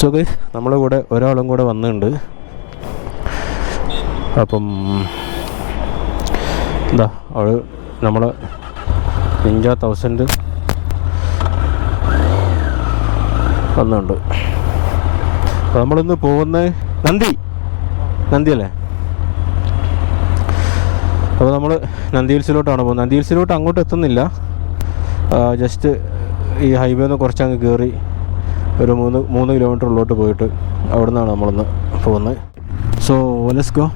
So guys നമ്മളെ കൂടെ ഒരാളും കൂടെ വന്നിട്ടുണ്ട്. അപ്പം എന്താ അവൾ നമ്മൾ നിഞ്ച 1000 വന്നുണ്ട്. അപ്പോൾ നമ്മളിന്ന് പോകുന്നത് നന്ദി അല്ലേ? അപ്പോൾ നമ്മൾ നന്ദി ഹിൽസിലോട്ടാണ് പോകുന്നത്. നന്ദി ഹിൽസിലോട്ട് അങ്ങോട്ട് എത്തുന്നില്ല, ജസ്റ്റ് ഈ ഹൈവേ നിന്ന് കുറച്ചങ്ങ് കയറി ഒരു 3 കിലോമീറ്റർ ഉള്ളോട്ട് പോയിട്ട് അവിടെ നിന്നാണ് നമ്മളിന്ന് പോകുന്നത്. So let's go.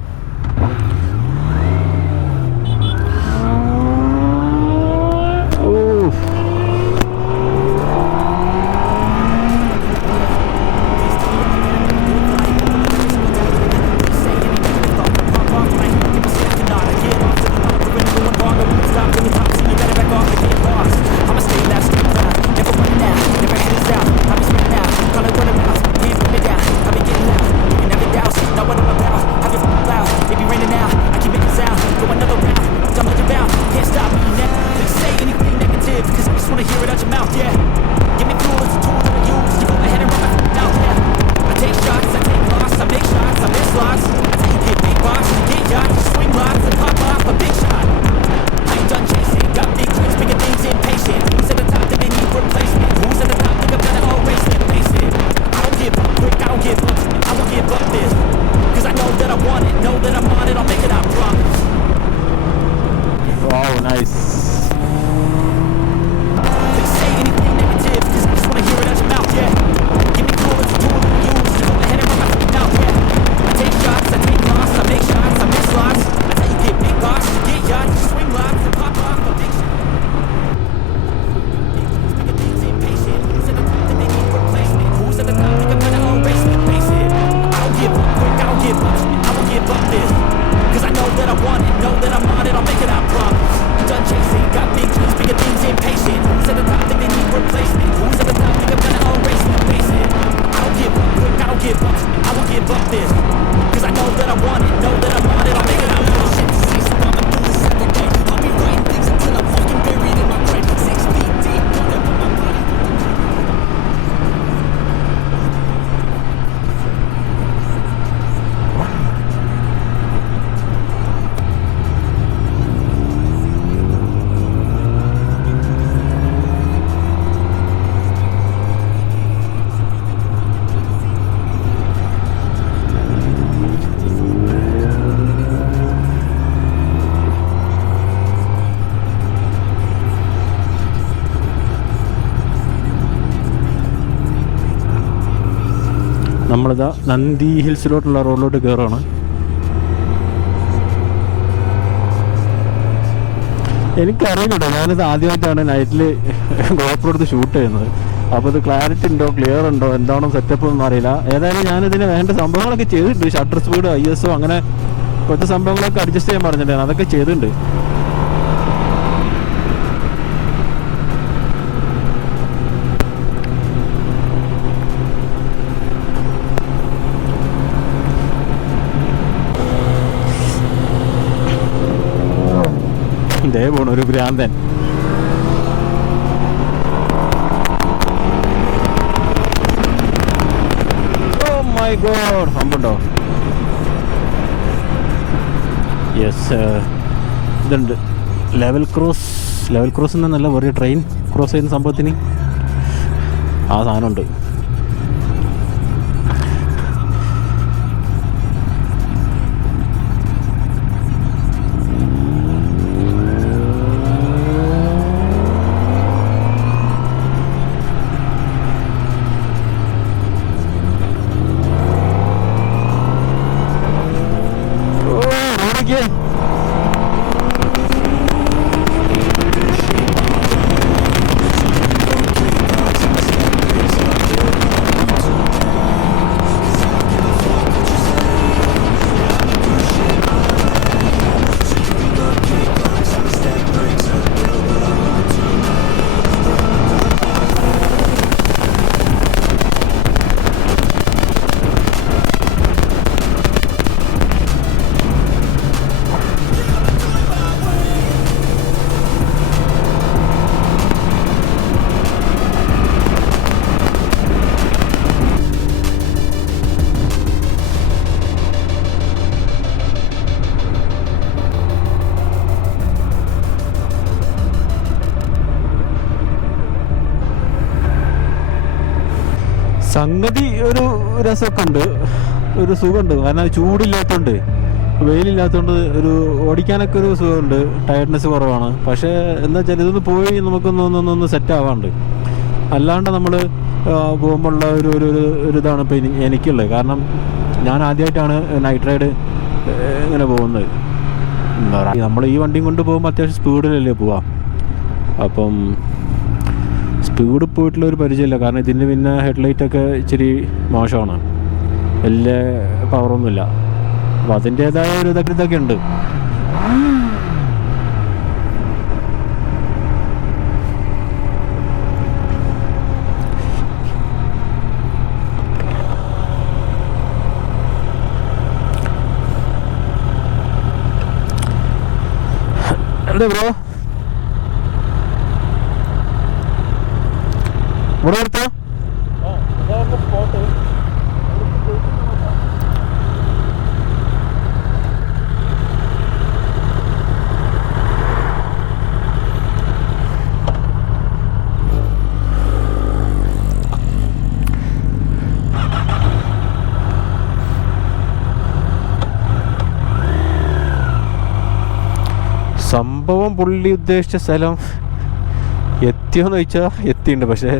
നമ്മളിതാ നന്ദി ഹിൽസിലോട്ടുള്ള റോഡിലോട്ട് കയറുകയാണ്. എനിക്കറിയില്ല, ഞാനിത് ആദ്യമായിട്ടാണ് നൈറ്റിൽ ഗോപ്രോ എടുത്ത് ഷൂട്ട് ചെയ്യുന്നത്. അപ്പോൾ ഇത് ക്ലാരിറ്റി ഉണ്ടോ ക്ലിയർ ഉണ്ടോ എന്താണോ സെറ്റപ്പ് ഒന്നും അറിയില്ല. ഏതായാലും ഞാനിതിന് വേണ്ട സംഭവങ്ങളൊക്കെ ചെയ്തിട്ടുണ്ട്. ഷട്ടർ സ്പീഡ്, ISO അങ്ങനെ കുറച്ച് സംഭവങ്ങളൊക്കെ അഡ്ജസ്റ്റ് ചെയ്യാൻ പറഞ്ഞിട്ടുണ്ടായിരുന്നു, അതൊക്കെ ചെയ്തിട്ടുണ്ട്. ഇതേ പോണ ഒരു ഭ്രാന്തൻ. ഓ മൈ ഗോഡ്, ഹമ്പുണ്ടോ? യെസ്, ഇതുണ്ട് ലെവൽ ക്രോസ് എന്നല്ല പറയുക, ട്രെയിൻ ക്രോസ് ചെയ്യുന്ന സംഭവത്തിന് ആ സാധനമുണ്ട്. സംഗതി ഒരു രസമൊക്കെ ഉണ്ട്, ഒരു സുഖമുണ്ട്. കാരണം ചൂടില്ലാത്തതുകൊണ്ട്, വെയിലില്ലാത്തതുകൊണ്ട് ഒരു ഓടിക്കാനൊക്കെ ഒരു സുഖമുണ്ട്. ടയർഡ്നെസ് കുറവാണ്. പക്ഷേ എന്താ വെച്ചാൽ ഇതൊന്ന് പോയി നമുക്കൊന്ന് സെറ്റ് ആവാണ്ട്. അല്ലാണ്ട് നമ്മൾ പോകുമ്പോഴുള്ള ഒരു ഇതാണ് ഇപ്പോൾ എനിക്കുള്ളത്. കാരണം ഞാൻ ആദ്യമായിട്ടാണ് നൈറ്റ് റൈഡ് ഇങ്ങനെ പോകുന്നത്. നമ്മൾ ഈ വണ്ടിയും കൊണ്ട് പോകുമ്പോൾ അത്യാവശ്യം സ്പീഡിലല്ലേ പോവാം. അപ്പം സ്പീഡ് പോയിട്ടുള്ള ഒരു പരിചയമില്ല. കാരണം ഇതിൻ്റെ പിന്നെ ഹെഡ്ലൈറ്റൊക്കെ ഇച്ചിരി മോശമാണ്, വലിയ പവറൊന്നുമില്ല. അപ്പോൾ അതിൻ്റേതായ ഒരു ഇതൊക്കെ ഉണ്ട്. എന്താ ബ്രോ ഇവിടെ നിർത്താം? സംഭവം പുള്ളി ഉദ്ദേശിച്ച സ്ഥലം എത്തിയോന്ന് ചോദിച്ചാൽ എത്തിയിട്ടുണ്ട്. പക്ഷേ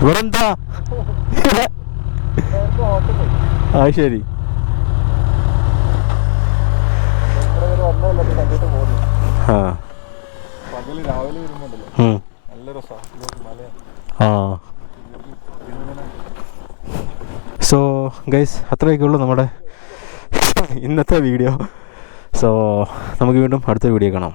ഇവിടെ എന്താ? ആ ശരി. സോ ഗൈസ്, അത്രയൊക്കെ ഉള്ളൂ നമ്മുടെ ഇന്നത്തെ വീഡിയോ. സോ നമുക്ക് വീണ്ടും അടുത്ത വീഡിയോ കാണാം.